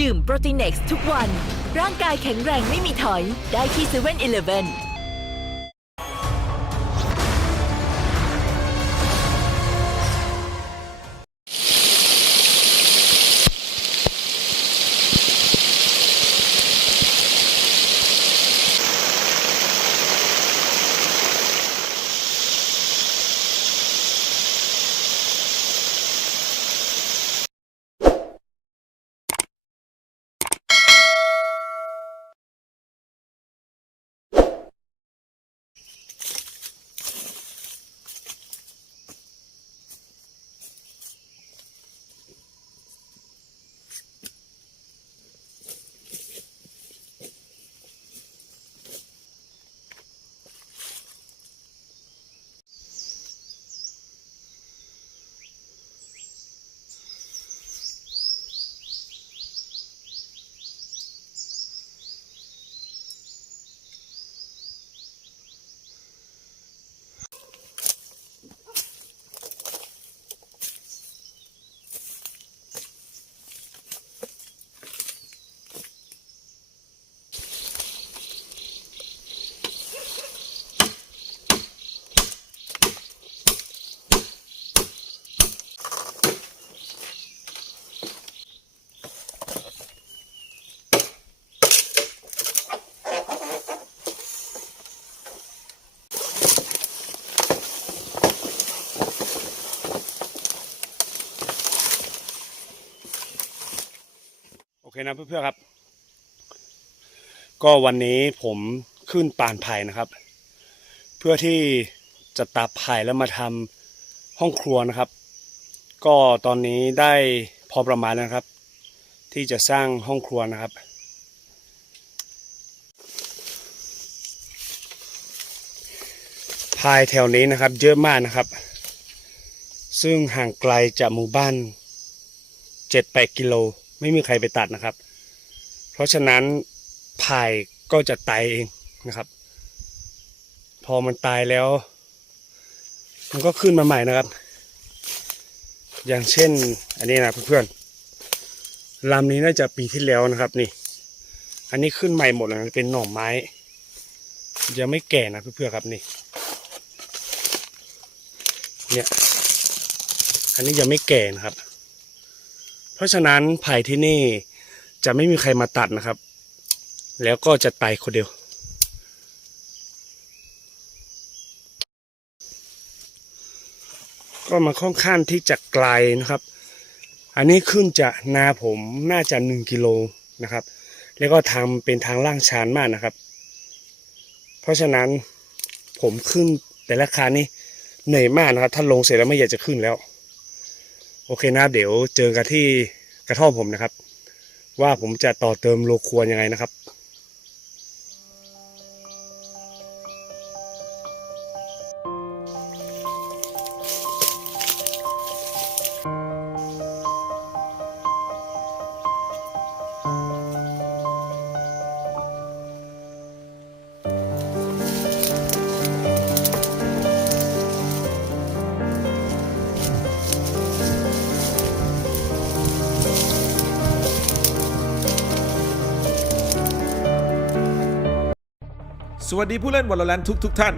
ดื่มโปรตีเน็กซ์ทุกวัน ร่างกายแข็งแรงไม่มีถอย ได้ที่7 e เ e ่ e อโอเวน นะเพื่อนๆครับ ก็วันนี้ผมขึ้นป่านไผ่นะครับ เพื่อที่จะตัดไผ่แล้วมาทำห้องครัวนะครับ ก็ตอนนี้ได้พอประมาณนะครับ ที่จะสร้างห้องครัวนะครับภายแถวนี้นะครับเยอะมากนะครับ ซึ่งห่างไกลจากหมู่บ้าน 7-8 กิโล ไม่มีใครไปตัดนะครับ เพราะฉะนั้นไผ่ก็จะตายเองนะครับ พอมันตายแล้ว มันก็ขึ้นมาใหม่นะครับ อย่างเช่น อันนี้นะเพื่อนๆลำนี้น่าจะปีที่แล้วนะครับนี่ อันนี้ขึ้นใหม่หมดเลยเป็นหน่อไม้ยังไม่แก่นะเพื่อนๆครับนี่เนี่ยอันนี้ยังไม่แก่นะครับ เพราะฉะนั้นไผ่ที่นี่จะไม่มีใครมาตัดนะครับ แล้วก็จะตายคนเดียว ก็มาค่อนข้างที่จะไกลนะครับ อันนี้ขึ้นจากนาผมน่าจะหนึ่งกิโลนะครับ แล้วก็ทำเป็นทางล่างชันมากนะครับ เพราะฉะนั้นผมขึ้นแต่ละครั้งนี้เหนื่อยมากนะครับ ถ้าลงเสร็จแล้วไม่อยากจะขึ้นแล้ว โอเคนะครับเดี๋ยวเจอกันที่กระท่อมผมนะครับ ว่าผมจะต่อเติมโลครัวยังไงนะครับ สวัสดีผู้เล่นวอลเลนทุกทุกท่าน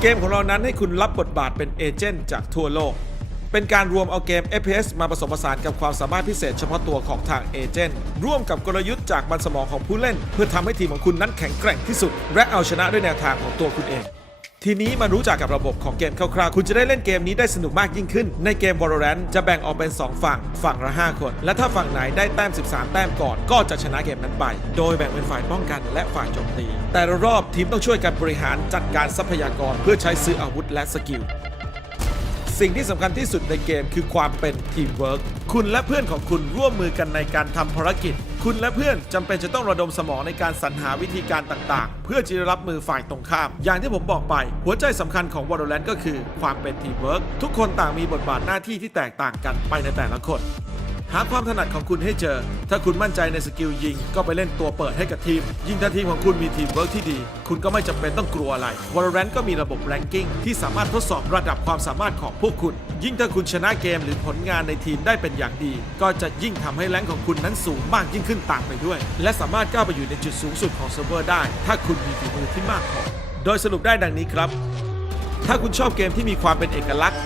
เกมของเรานั้นให้คุณรับบทบาทเป็นเอเจนต์จากทั่วโลก เป็นการรวมเอาเกม FPS มาผสมผสานกับความสามารถพิเศษเฉพาะตัวของทางเอเจนต์ร่วมกับกลยุทธ์จากมันสมองของผู้เล่น เพื่อทำให้ทีมของคุณนั้นแข็งแกร่งที่สุด และเอาชนะด้วยแนวทางของตัวคุณเอง ทีนี้มารู้จักกับระบบของเกมคร่าวๆ คุณจะได้เล่นเกมนี้ได้สนุกมากยิ่งขึ้น ในเกม Valorant จะแบ่งออกเป็น 2 ฝั่ง ฝั่งละ 5 คน และถ้าฝั่งไหนได้แต้ม 13 แต้มก่อน ก็จะชนะเกมนั้นไป โดยแบ่งเป็นฝ่ายป้องกันและฝ่ายโจมตี แต่ละรอบทีมต้องช่วยกันบริหารจัดการทรัพยากรเพื่อใช้ซื้ออาวุธและสกิล สิ่งที่สำคัญที่สุดในเกมคือความเป็นทีมเวิร์กคุณและเพื่อนของคุณร่วมมือกันในการทำภารกิจ คุณและเพื่อนจำเป็นจะต้องระดมสมองในการสรรหาวิธีการต่างๆ เพื่อจะรับมือฝ่ายตรงข้าม อย่างที่ผมบอกไป หัวใจสำคัญของ Valorant ก็คือความเป็นทีมเวิร์กทุกคนต่างมีบทบาทหน้าที่ที่แตกต่างกันไปในแต่ละคน หาความถนัดของคุณให้เจอ ถ้าคุณมั่นใจในสกิลยิง ก็ไปเล่นตัวเปิดให้กับทีม ยิ่งถ้าทีมของคุณมีทีมเวิร์กที่ดี คุณก็ไม่จำเป็นต้องกลัวอะไร Valorant ก็มีระบบ ranking ที่สามารถทดสอบระดับความสามารถของพวกคุณ ยิ่งถ้าคุณชนะเกมหรือผลงานในทีมได้เป็นอย่างดี ก็จะยิ่งทำให้แรงของคุณนั้นสูงมากยิ่งขึ้นตามไปด้วย และสามารถก้าวไปอยู่ในจุดสูงสุดของเซิร์ฟเวอร์ได้ ถ้าคุณมีฝีมือที่มากพอ โดยสรุปได้ดังนี้ครับ ถ้าคุณชอบเกมที่มีความเป็นเอกลักษณ์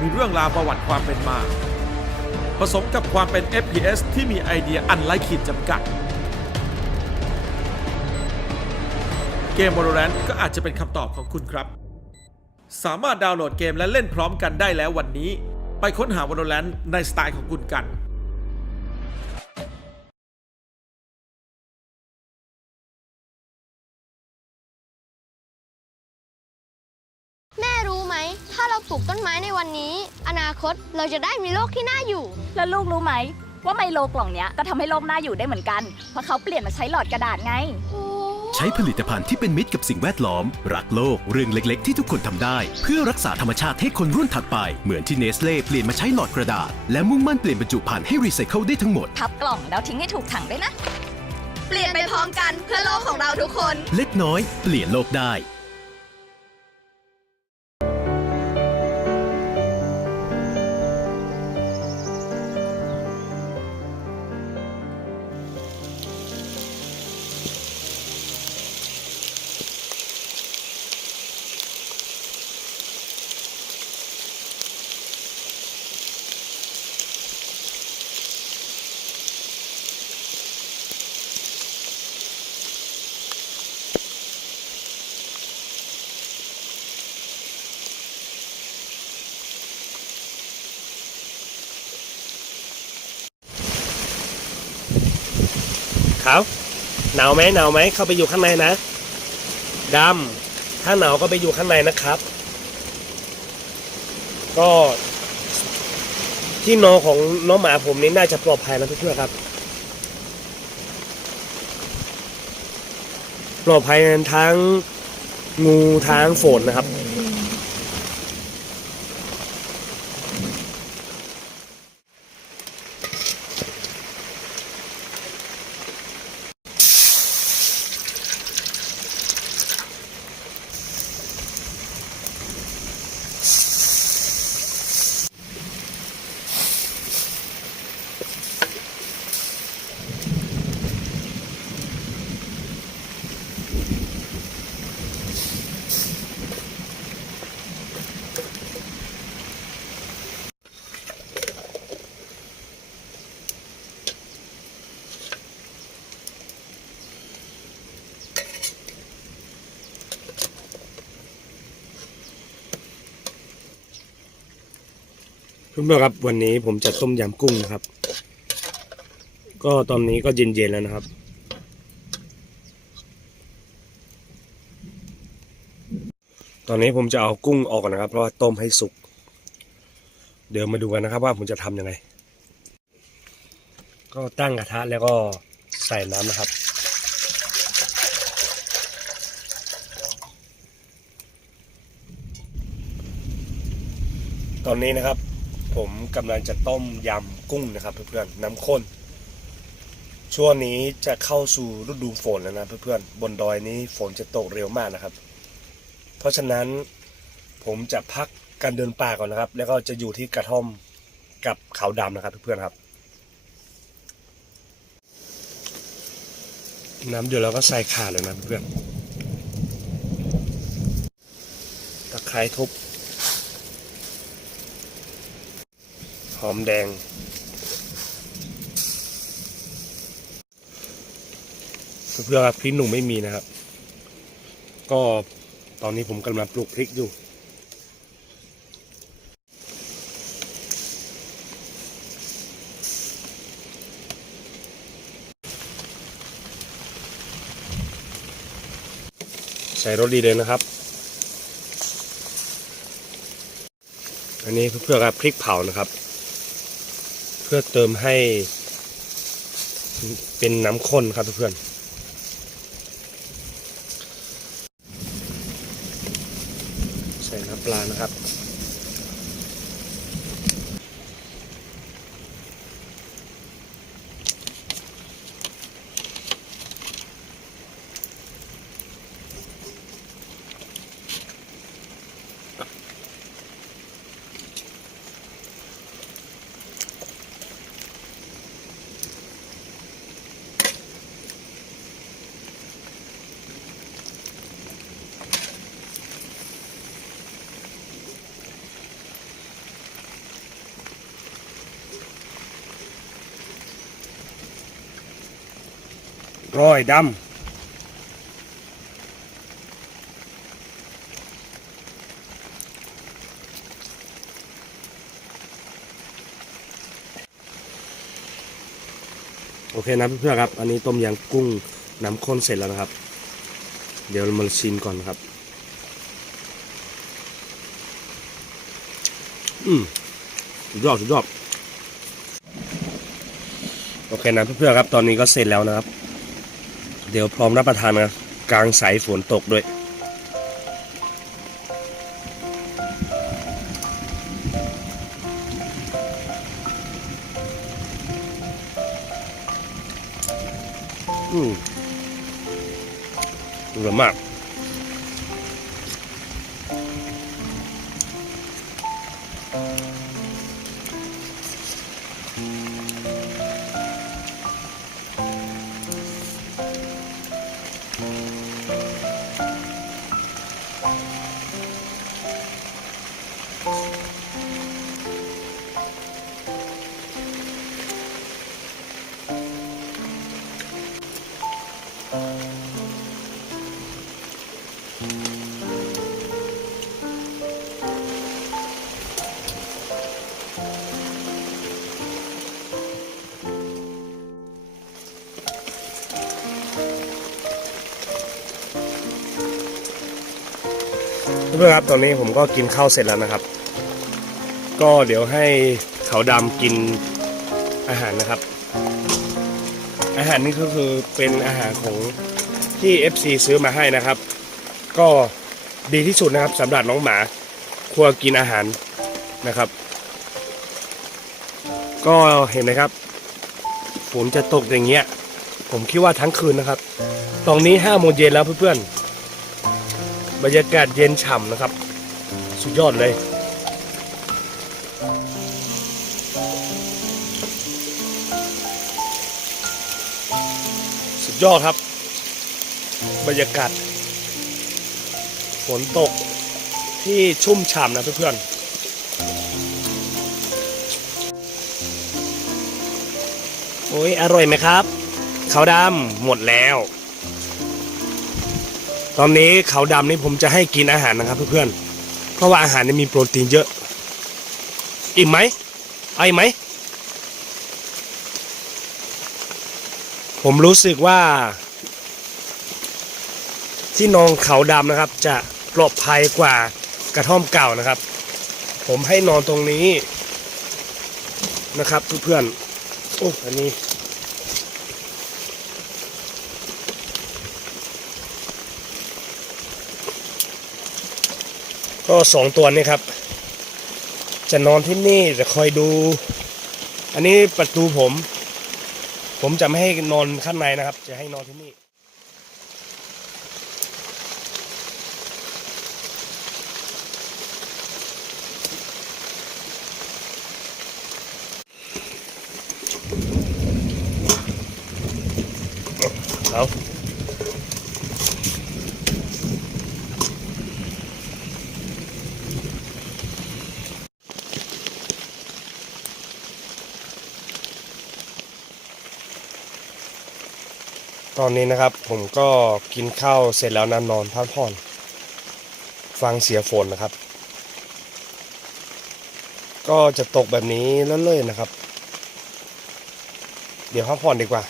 มีเรื่องราวประวัติความเป็นมา ผสมกับความเป็น FPS ที่มีไอเดียอันไร้ขีดจำกัด เกม Valorant ก็อาจจะเป็นคำตอบของคุณครับ สามารถดาวน์โหลดเกมและเล่นพร้อมกันได้แล้ววันนี้ ไปค้นหา Valorant ในสไตล์ของคุณกัน วันนี้ อนาคตเราจะได้มีโลกที่น่าอยู่ แล้วลูกรู้ไหม ว่าไมโลกล่องเนี้ยก็ทำให้โลกน่าอยู่ได้เหมือนกัน เพราะเขาเปลี่ยนมาใช้หลอดกระดาษไง ใช้ผลิตภัณฑ์ที่เป็นมิตรกับสิ่งแวดล้อม รักโลกเรื่องเล็กๆ ที่ทุกคนทำได้ เพื่อรักษาธรรมชาติให้คนรุ่นถัดไป เหมือนที่เนสเล่เปลี่ยนมาใช้หลอดกระดาษ และมุ่งมั่นเปลี่ยนบรรจุภัณฑ์ให้รีไซเคิลได้ทั้งหมดทับกล่องแล้วทิ้งให้ถูกถังด้วยนะ เปลี่ยนไปพร้อมกันเพื่อโลกของเราทุกคน เล็กน้อย เปลี่ยนโลกได้าว หนาวไหมหนาวไหมเข้าไปอยู่ข้างในนะดำถ้าหนาวก็ไปอยู่ข้างในนะครับ ก็ ที่นอนของน้องหมาผมนี่น่าจะปลอดภัยนะเพื่อนๆครับปลอดภัยทั้งงูทั้งฝนนะครับ เพื่อนๆครับวันนี้ผมจะต้มยำกุ้งนะครับ ก็ตอนนี้ก็เย็นๆแล้วนะครับ ตอนนี้ผมจะเอากุ้งออกก่อนนะครับ เพราะว่าต้มให้สุก เดี๋ยวมาดูกันนะครับว่าผมจะทำยังไง ก็ตั้งกระทะแล้วก็ใส่น้ำนะครับตอนนี้นะครับ ผมกำลังจะต้มยำกุ้งนะครับ เพื่อนๆน้ำข้น ช่วงนี้จะเข้าสู่ฤดูฝนแล้วนะเพื่อนๆบนดอยนี้ฝนจะตกเร็วมากนะครับ เพราะฉะนั้นผมจะพักการเดินป่าก่อนนะครับ แล้วก็จะอยู่ที่กระท่อมกับเขาดำนะครับเพื่อนๆครับ น้ำเดือดแล้วก็ใส่ข่าเลยนะเพื่อนตะไคร้ทุบ หอมแดง เพื่อครับพริกหนุ่มไม่มีนะครับ ก็ตอนนี้ผมกำลังปลูกพริกอยู่ใส่รสดีเลยนะครับ อันนี้เพื่อกับพริกเผานะครับ พื่อเติมให้เป็นน้ำข้นครับเพื่อนใส่น้ำปลานะครับ ร้อยดำโอเคนะเพื่อนๆครับ อันนี้ต้มยำกุ้งน้ำข้นเสร็จแล้วนะครับ เดี๋ยวมาชิมก่อนนครับ อืมสุดยอดสุดยอดโอเคนะเพื่อนๆครับ ตอนนี้ก็เสร็จแล้วนะครับ เดี๋ยวพร้อมรับประทานนะกลางสายฝนตกด้วย อืมอร่อมากเพื่อนครับตอนนี้ผมก็กินข้าวเสร็จแล้วนะครับ ก็เดี๋ยวให้เขาดำกินอาหารนะครับ อาหารนี้ก็คือเป็นอาหารของที่ FC ซื้อมาให้นะครับ ก็ดีที่สุดนะครับสำหรับน้องหมาควรกินอาหารนะครับ ก็เห็นไหมครับฝนจะตกอย่างเงี้ย ผมคิดว่าทั้งคืนนะครับตรงนี้ห้าโมงเย็นแล้วเพื่อนๆ บรรยากาศเย็นฉ่ำนะครับ สุดยอดเลยสุดยอดครับ บรรยากาศฝนตกที่ชุ่มฉ่ำนะเพื่อนๆโอ้ยอร่อยไหมครับ เขาวดำหมดแล้ว ตอนนี้เขาวดำนี่ผมจะให้กินอาหารนะครับเพื่อนๆ เพราะว่าอาหารนี่มีโปรตีนเยอะ อิ่มไหมเอาอิ่มไหม ผมรู้สึกว่า ที่นอนเขาดำนะครับ จะปลอดภัยกว่ากระท่อมเก่านะครับ ผมให้นอนตรงนี้นะครับเพื่อนๆโอ้อันนี้ ก็สองตัวนี้ครับ จะนอนที่นี่จะคอยดู อันนี้ประตูผม ผมจะไม่ให้นอนข้างในนะครับ จะให้นอนที่นี่เตอนนี้นะครับผมก็กินข้าวเสร็จแล้วนะนอนพักผ่อน ฟังเสียงฝนนะครับ ก็จะตกแบบนี้เรื่อยๆนะครับ เดี๋ยวพักผ่อนดีกว่า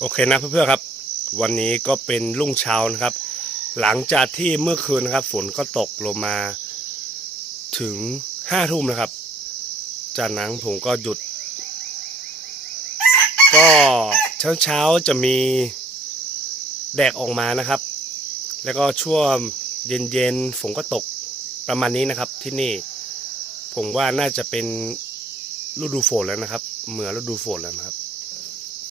โอเคนะเพื่อนๆครับ วันนี้ก็เป็นรุ่งเช้านะครับ หลังจากที่เมื่อคืนนะครับ ฝนก็ตกลงมาถึงห้าทุ่มนะครับ จากนั้นผมก็หยุด ก็เช้าเช้าๆจะมีแดดออกมานะครับ แล้วก็ช่วงเย็นๆฝนก็ตกประมาณนี้นะครับที่นี่ ผมว่าน่าจะเป็นฤดูฝนแล้วนะครับ เหมือนฤดูฝนแล้วนะครับ